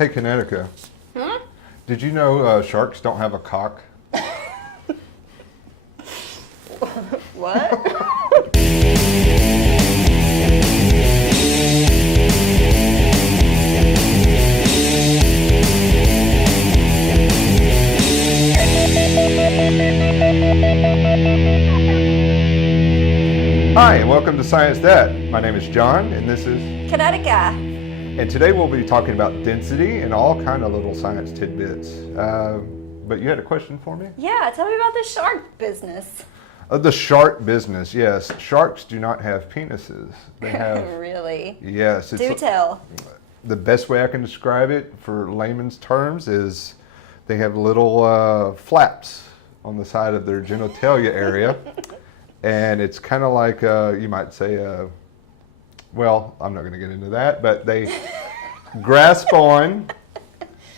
Hey, Kinetica. Hmm? Did you know sharks don't have a cock? What? Hi, and welcome to Science That. My name is John, and this is... Kinetica. And today we'll be talking about density and all kind of little science tidbits. But you had a question for me? Yeah, tell me about the shark business. The shark business, yes. Sharks do not have penises. They have... Really? Yes. Do tell. The best way I can describe it for layman's terms is they have little flaps on the side of their genitalia area. And it's kind of like, you might say, well, I'm not going to get into that, but they grasp on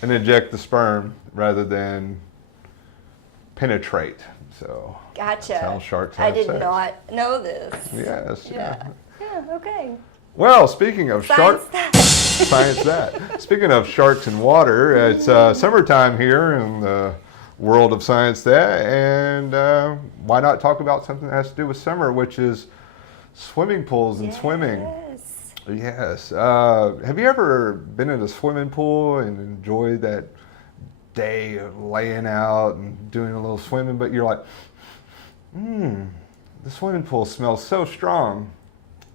and inject the sperm rather than penetrate. So Gotcha. that's how sharks have I did sex. not know this. Yes. Yeah. Yeah, okay. Well, speaking of Science sharks, science that. Speaking of sharks and water, it's summertime here in the world of Science That, and why not talk about something that has to do with summer, which is swimming pools and swimming. Yes. Have you ever been in a swimming pool and enjoyed that day of laying out and doing a little swimming, but you're like, the swimming pool smells so strong.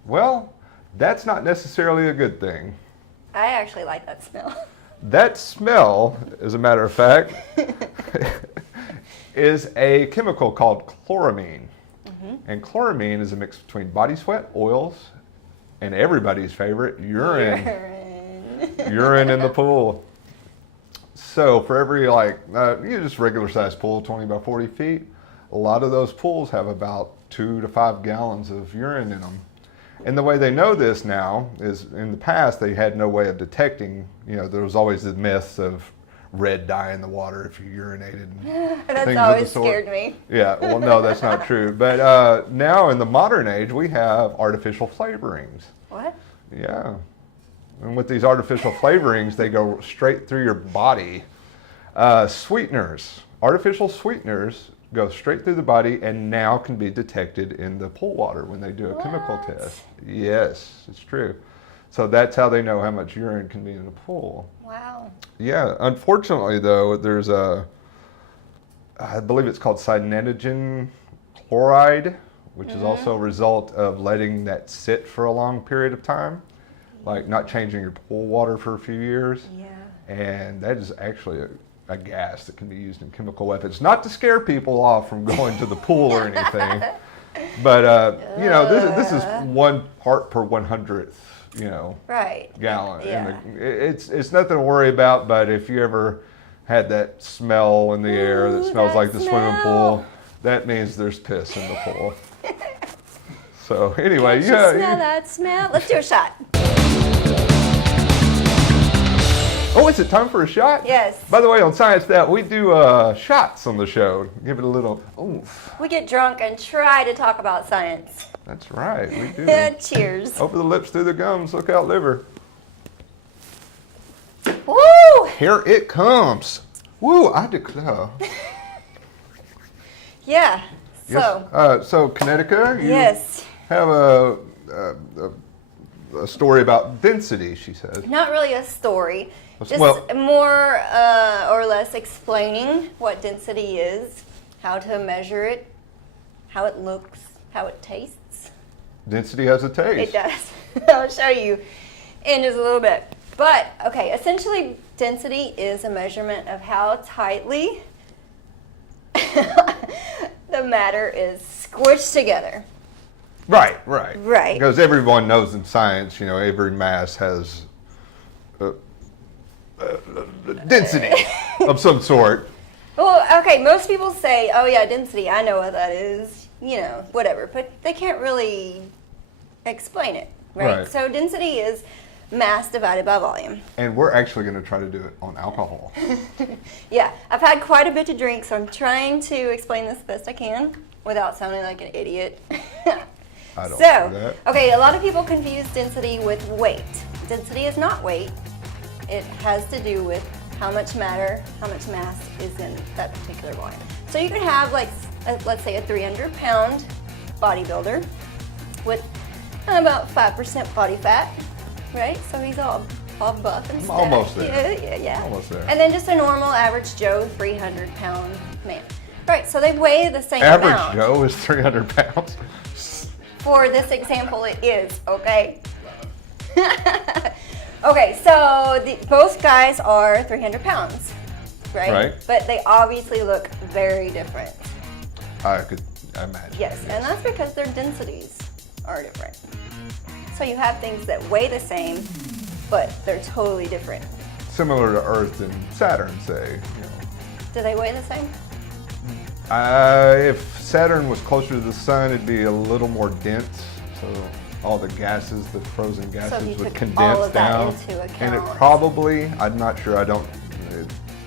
Well, that's not necessarily a good thing. I actually like that smell. That smell, as a matter of fact, is a chemical called chloramine. And chloramine is a mix between body sweat, oils, and everybody's favorite, urine. Urine in the pool. So for every, just regular sized pool, 20 by 40 feet, a lot of those pools have about 2 to 5 gallons of urine in them. And the way they know this now is in the past they had no way of detecting, there was always the myths of red dye in the water if you urinated. That's always scared me. Yeah, well, no, that's not true. But now in the modern age, we have artificial flavorings. What? Yeah. And with these artificial flavorings, they go straight through your body. Sweeteners, artificial sweeteners go straight through the body and now can be detected in the pool water when they do a chemical test. Yes, it's true. So that's how they know how much urine can be in a pool. Wow. Yeah, unfortunately though, there's I believe it's called cyanidin chloride, which is also a result of letting that sit for a long period of time, like not changing your pool water for a few years. Yeah. And that is actually a gas that can be used in chemical weapons, not to scare people off from going to the pool or anything, but this is 1 part per 100th, Right. gallon. Yeah. And it's nothing to worry about, but if you ever had that smell in the air that smells like the swimming pool, that means there's piss in the pool. So anyway, Smell that smell. Let's do a shot. Oh, is it time for a shot? Yes. By the way, on Science That, we do shots on the show. Give it a little oomph. We get drunk and try to talk about science. That's right, we do. Cheers. Over the lips, through the gums. Look out, liver. Woo! Here it comes. Woo, I declare. Yeah. So. Yes. So Kinetica, you have a story about density, she says. Not really a story. Just Well- more or less explaining what density is, how to measure it, how it looks, how it tastes. Density has a taste. It does. I'll show you in just a little bit. But, okay, essentially density is a measurement of how tightly the matter is squished together. Right. Right. Because everyone knows in science, every mass has density of some sort. Well, okay, most people say, oh yeah, density, I know what that is, whatever, but they can't really explain it, right? So density is mass divided by volume. And we're actually going to try to do it on alcohol. Yeah, I've had quite a bit to drink, so I'm trying to explain this the best I can without sounding like an idiot. I don't do So, that. okay, a lot of people confuse density with weight. Density is not weight. it has to do with how much matter, how much mass is in that particular volume. So you could have like, let's say a 300-pound bodybuilder with about 5% body fat, right? So he's all buff and stuff. Almost there. Yeah. Almost there. And then just a normal average Joe 300-pound man. Right, so they weigh the same Average amount. Joe is 300 pounds. For this example, it is, okay? Okay, so both guys are 300 pounds, right? Right. But they obviously look very different. I could imagine. Yes, and that's because their densities are different. So you have things that weigh the same, but they're totally different. Similar to Earth and Saturn, say. You know. Do they weigh the same? If Saturn was closer to the sun, it'd be a little more dense. So all the gases, the frozen gases, you would took condense all of that down. into And it account. probably, I'm not sure.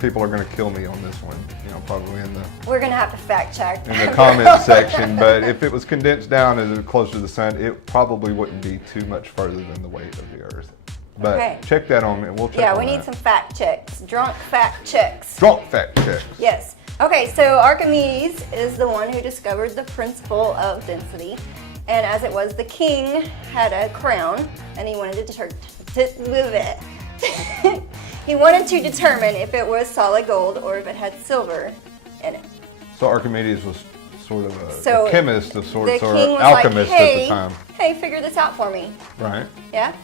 People are going to kill me on this one. You know, probably in the We're gonna have to fact check. comment section. But if it was condensed down as it was closer to the sun, it probably wouldn't be too much further than the weight of the Earth. But Okay. check that on me. We'll check. Yeah, on we need that. some fact checks. Drunk fact checks. Drunk fact checks. Yes. Okay, so Archimedes is the one who discovered the principle of density. And as it was, the king had a crown and he wanted he wanted to determine if it was solid gold or if it had silver in it. So Archimedes was sort of a So chemist of sorts, the or king was alchemist like, at hey, the time. hey, figure this out for me. Right. Yeah?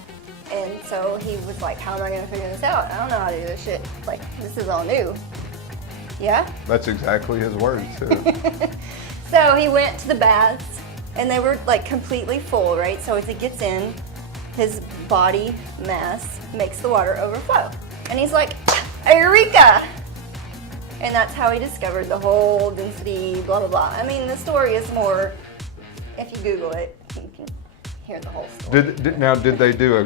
And so he was like, how am I gonna figure this out? I don't know how to do this shit. Like, this is all new. Yeah? That's exactly his words, too. So he went to the baths and they were like completely full, right? So as he gets in, his body mass makes the water overflow. And he's like, Eureka! And that's how he discovered the whole density, blah, blah, blah. I mean, the story is more, if you Google it, you can hear the whole story. Did they do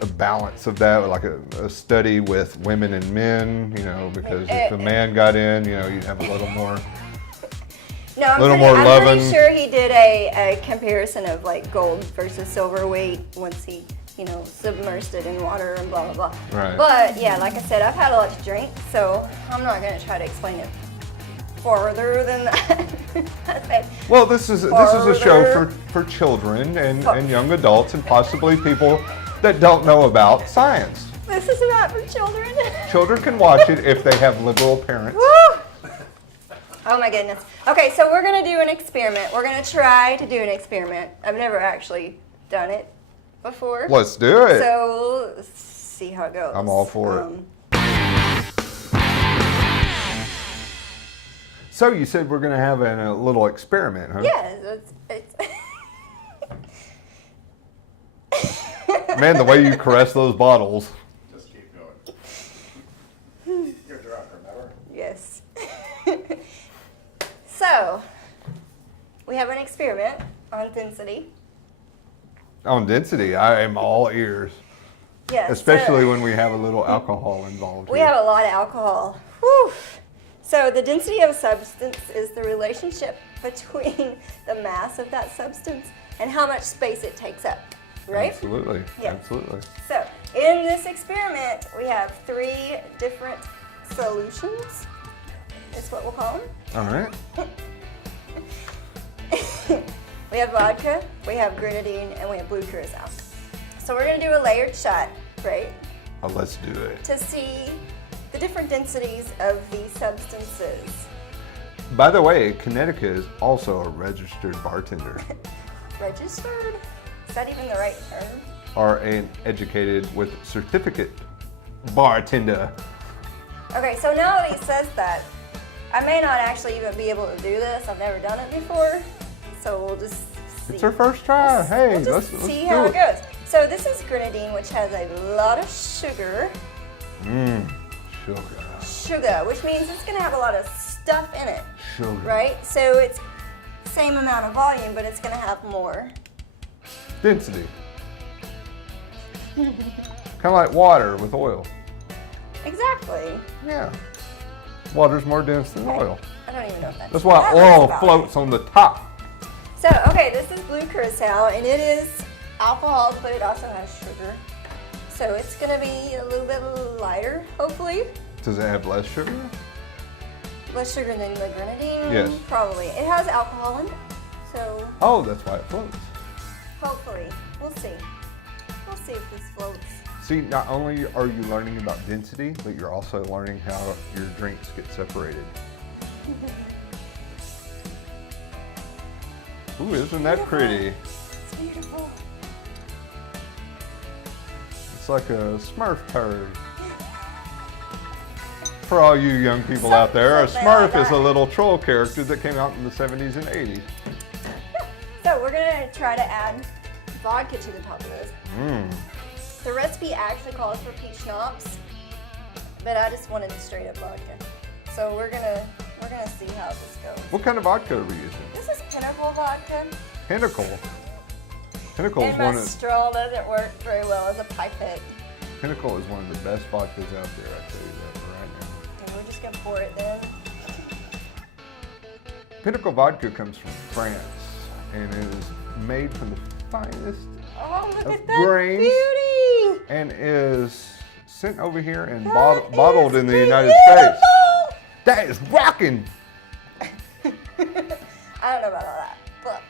a balance of that, like a study with women and men, you know, because if a man got in, you know, you'd have a little more. No, I'm pretty sure he did a comparison of like gold versus silver weight once he, you know, submersed it in water and blah, blah, blah. Right. But yeah, like I said, I've had a lot to drink, so I'm not going to try to explain it further than that. Well, this is a show for children and young adults and possibly people that don't know about science. This is not for children. Children can watch it if they have liberal parents. Woo! Oh my goodness. Okay, so we're going to do an experiment. We're going to try to do an experiment. I've never actually done it before. Let's do it. So let's see how it goes. I'm all for it. So you said we're going to have a little experiment, huh? Yes, it's Man, the way you caress those bottles. Just keep going. You're drunk, remember? yes. So, we have an experiment on density. On density, I am all ears. Yes. Especially when we have a little alcohol involved. We here. have a lot of alcohol. Whew. So the density of a substance is the relationship between the mass of that substance and how much space it takes up, right? Absolutely. Yeah. Absolutely. So in this experiment, we have 3 different solutions. Is what we'll call them. All right. We have vodka, we have grenadine, and we have blue curacao. So we're going to do a layered shot, right? Let's do it. To see the different densities of these substances. By the way, Kinetica is also a registered bartender. Registered? Is that even the right term? Or an educated with certificate bartender. Okay, so now that he says that, I may not actually even be able to do this. I've never done it before. So we'll just see. It's our first try. Hey, we'll just let's see do how it. it goes. So this is grenadine, which has a lot of sugar. Sugar. Which means it's gonna have a lot of stuff in it, Sugar. right? So it's same amount of volume, but it's gonna have more. Density. Kind of like water with oil. Exactly. Yeah. Water's more dense than oil. I don't even know if That's why that oil about floats on the top. So, okay, this is blue curacao, and it is alcohol, but it also has sugar. So it's gonna be a little bit lighter, hopefully. Does it have less sugar? Less sugar than the grenadine? Yes. Probably. It has alcohol in it, so Oh, that's why it floats. hopefully. We'll see. We'll see if this floats. See, not only are you learning about density, but you're also learning how your drinks get separated. Ooh, isn't that pretty? It's beautiful. It's like a Smurf turd. For all you young people out there, a Something like Smurf is a that. little troll character that came out in the 70s and 80s. So we're gonna try to add vodka to the top of this. The recipe actually calls for peach schnapps, but I just wanted straight up vodka. So we're gonna see how this goes. What kind of vodka are we using? This is Pinnacle vodka, Pinnacle. Pinnacle is and my one of straw doesn't work very well as a pipette. Pinnacle is one of the best vodkas out there. I tell you that right now. And we're just gonna pour it then. Pinnacle vodka comes from France and it is made from the finest Oh, look of at that grains beauty! and is sent over here and That bottled is in the United States. beautiful! That is rocking. I don't know about all that, but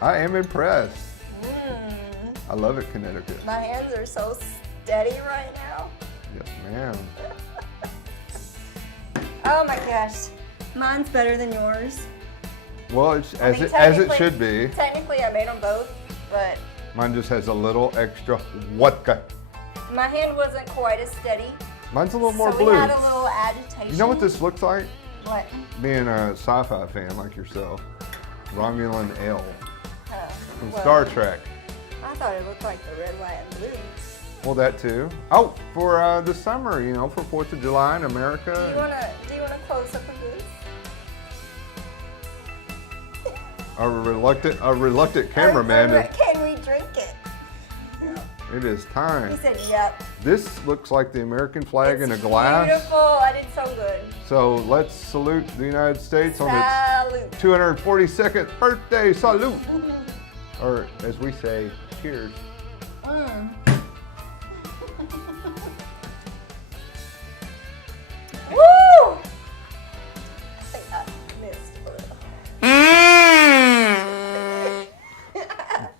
I am impressed. I love it, Kinetica. my hands are so steady right now. Yes, ma'am. Oh my gosh, mine's better than yours. Well, it's I as mean, it should be. Technically, I made them both, but Mine just has a little extra vodka. my hand wasn't quite as steady. Mine's a little more so blue. we had a little agitation. You know what this looks like? What? Being a sci-fi fan like yourself. Romulan ale from well, Star Trek. I thought it looked like the red, white, and blue. Well, that too. Oh, for the summer, you know, for 4th of July in America. Do you wanna close up of this? A reluctant cameraman. Can we drink it? It is He time. said, "Yep." This looks like the American flag in a glass. Beautiful. I did so good. So let's salute the United States on its Salute. 242nd birthday. Salute. Or as we say, cheers. Woo! I think I missed a little.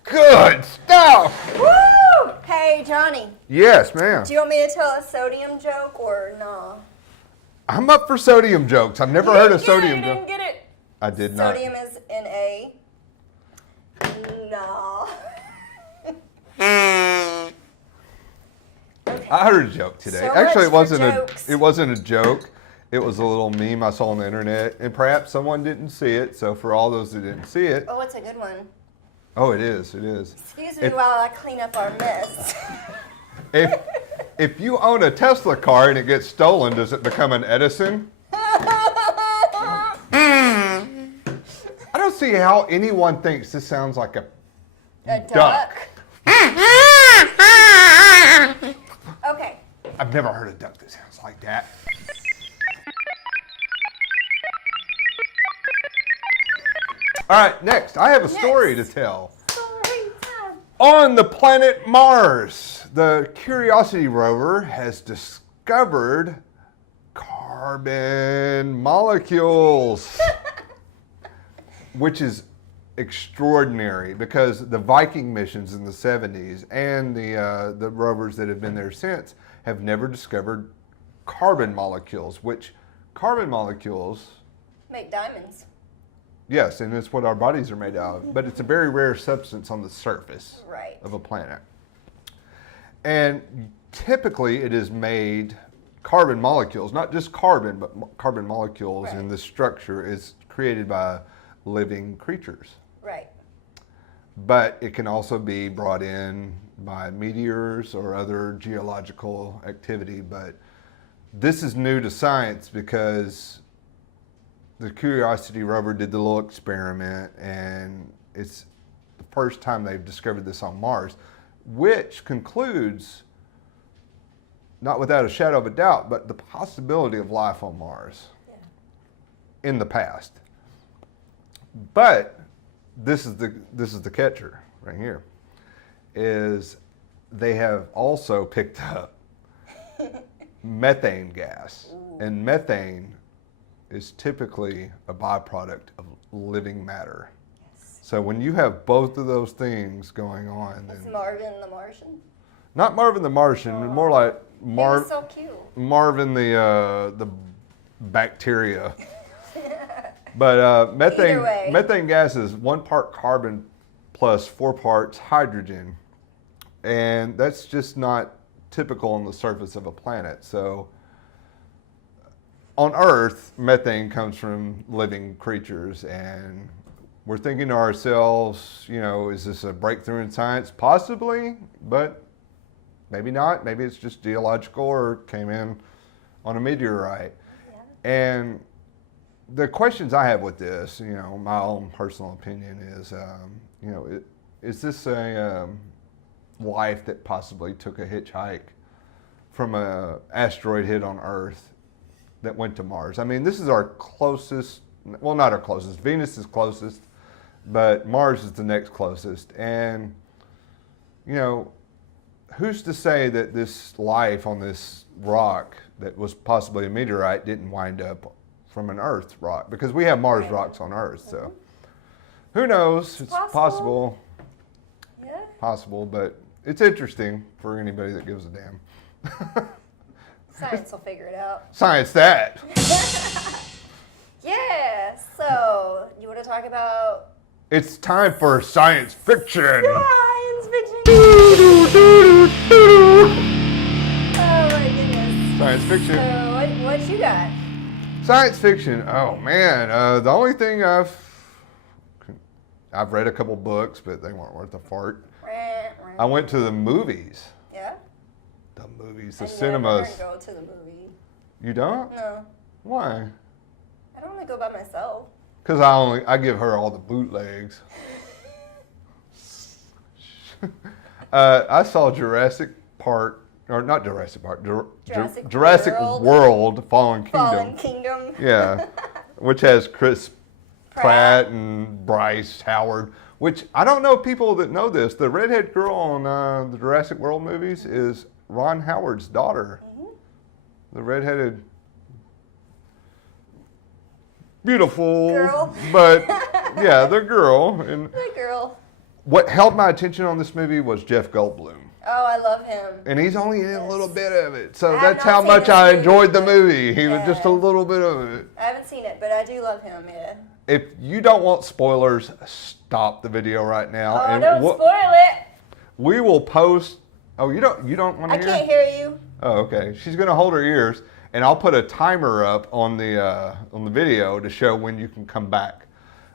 Good stuff. Woo! Hey, Johnny, Yes, ma'am. do you want me to tell a sodium joke or no? I'm up for sodium jokes. I've never heard a You sodium didn't joke. get it. I did not. Sodium is in a. No. I heard a joke today. So Actually, it much wasn't for a jokes. it wasn't a joke. It was a little meme I saw on the internet, and perhaps someone didn't see it. So for all those who didn't see it, Oh, it's a good one. oh, it is. It is. Excuse me If- while I clean up our mess. If you own a Tesla car and it gets stolen, does it become an Edison? I don't see how anyone thinks this sounds like a A duck. Okay. I've never heard a duck that sounds like that. All right, next. I have a story to tell. Story time. On the planet Mars, the Curiosity rover has discovered carbon molecules, which is extraordinary because the Viking missions in the 70s and the rovers that have been there since have never discovered carbon molecules, which carbon molecules, Make diamonds. yes, and it's what our bodies are made out of, but it's a very rare substance on the surface Right. of a planet. And typically it is made, carbon molecules, not just carbon, but carbon molecules, Right. and the structure is created by living creatures. Right. But it can also be brought in by meteors or other geological activity. But this is new to science because the Curiosity rover did the little experiment, and it's the first time they've discovered this on Mars, which concludes, not without a shadow of a doubt, but the possibility of life on Mars in the past. But this is the catcher. right here, is they have also picked up methane gas. Ooh. And methane is typically a byproduct of living matter. Yes. So when you have both of those things going on, Is then Marvin the Martian? not Marvin the Martian, more like He was so cute. Marvin the bacteria. But Either way. methane gas is 1 part carbon plus 4 parts hydrogen, and that's just not typical on the surface of a planet. So on Earth, methane comes from living creatures, and we're thinking to ourselves, you know, is this a breakthrough in science? Possibly, but maybe not. Maybe it's just geological or came in on a meteorite. Yeah. And the questions I have with this, you know, my own personal opinion is, you know, is this a life that possibly took a hitchhike from a asteroid hit on Earth that went to Mars? I mean, this is our closest, well, not our closest. Venus is closest, but Mars is the next closest. And, you know, who's to say that this life on this rock that was possibly a meteorite didn't wind up from an Earth rock? Because we have Mars rocks on Earth, so who knows? It's possible. Yeah. Possible, but it's interesting for anybody that gives a damn. Science will figure it out. Science that. Yeah. So you want to talk about It's time for science fiction. science fiction? Oh my goodness. Science fiction. So what you got? Science fiction. Oh man, the only thing I've read a couple books, but they weren't worth a fart. I went to the movies. Yeah. The movies, the I cinemas. never go to the movie. You don't? No. Why? I don't want to go by myself. Because I give her all the bootlegs. I saw Jurassic Park, or not Jurassic Park, Jurassic World, Fallen Kingdom. Fallen Kingdom. Yeah, which has Chris Pratt and Bryce Howard. Which I don't know people that know this. The redhead girl on the Jurassic World movies is Ron Howard's daughter. Mm-hmm. The redheaded, beautiful, Girl. but yeah, the girl. And The girl. what held my attention on this movie was Jeff Goldblum. Oh, I love him. And he's only in a little bit of it. So I have that's not how seen much this I movie, enjoyed the but- movie. He was just a Yeah. little bit of it. I haven't seen it, but I do love him. Yeah. If you don't want spoilers, stop the video right now. Oh, don't spoil it. We will post. Oh, you don't want I to hear? can't hear you. Oh, okay. She's gonna hold her ears, and I'll put a timer up on the video to show when you can come back.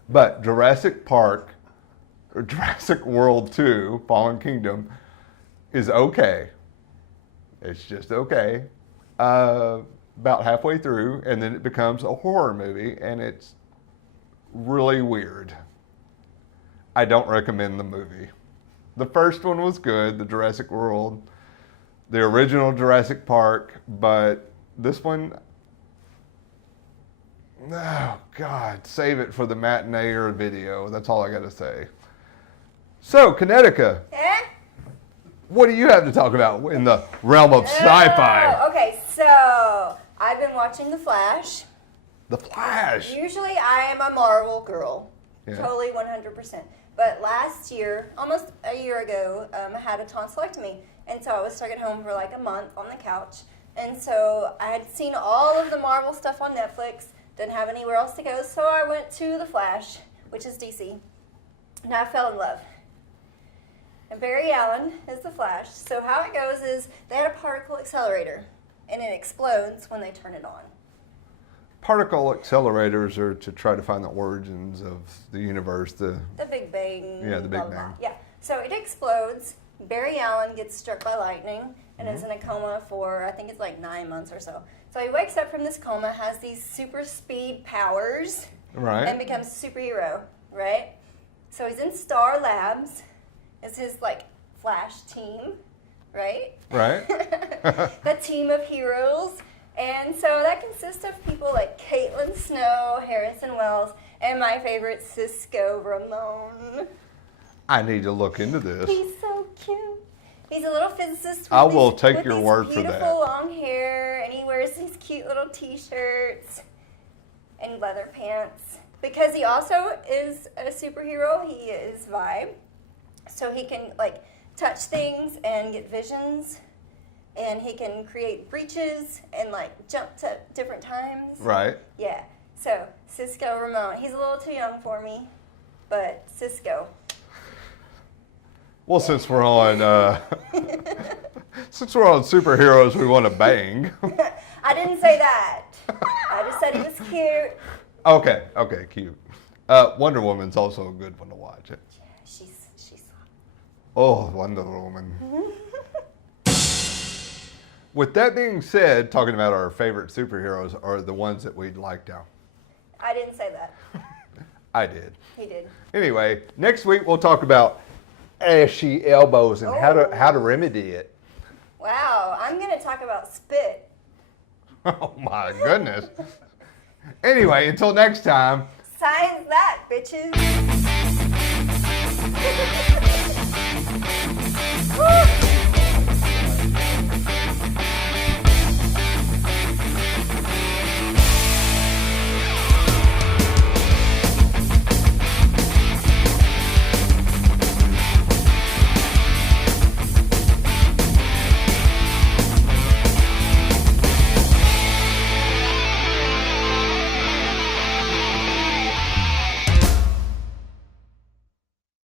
But Jurassic Park, or Jurassic World 2, Fallen Kingdom, is okay. It's just okay. About halfway through, and then it becomes a horror movie, and it's really weird. I don't recommend the movie. The first one was good, the Jurassic World, the original Jurassic Park, but this one, oh God, save it for the matinee or video. That's all I got to say. So, Kinetica, Eh? what do you have to talk about in the realm of sci-fi? Oh, okay, so I've been watching The Flash. The Flash. Usually I am a Marvel girl. Yeah. Totally 100%. But last year, almost a year ago, I had a tonsillectomy. And so I was stuck at home for like a month on the couch. And so I had seen all of the Marvel stuff on Netflix. Didn't have anywhere else to go. So I went to The Flash, which is DC. And I fell in love. And Barry Allen is the Flash. So how it goes is they had a particle accelerator. And it explodes when they turn it on. Particle accelerators are to try to find the origins of the universe. The Big Bang. Yeah, the Big blah, blah, Bang. blah. Yeah. So it explodes. Barry Allen gets struck by lightning and is in a coma for, I think it's like 9 months or so. So he wakes up from this coma, has these super speed powers, Right. and becomes a superhero, right? So he's in Star Labs. It's his, like, Flash team, right? Right. The team of heroes. And so that consists of people like Caitlin Snow, Harrison Wells, and my favorite, Cisco Ramon. I need to look into this. He's so cute. He's a little physicist. With I will take with your these word for that. Beautiful long hair, and he wears these cute little T-shirts and leather pants. Because he also is a superhero. He is Vibe, so he can like touch things and get visions, and he can create breaches and like jump to different times. Right. Yeah. So Cisco Ramon. He's a little too young for me, but Cisco. Well, since we're on superheroes, we want to bang. I didn't say that. I just said he was cute. Okay, cute. Wonder Woman's also a good one to watch. Yeah, she's. Oh, Wonder Woman. With that being said, talking about our favorite superheroes are the ones that we'd like to. I didn't say that. I did. He did. Anyway, next week we'll talk about ashy elbows and how to remedy it. Wow, I'm gonna talk about spit. Oh my goodness. Anyway, until next time. Science that, bitches. Woo!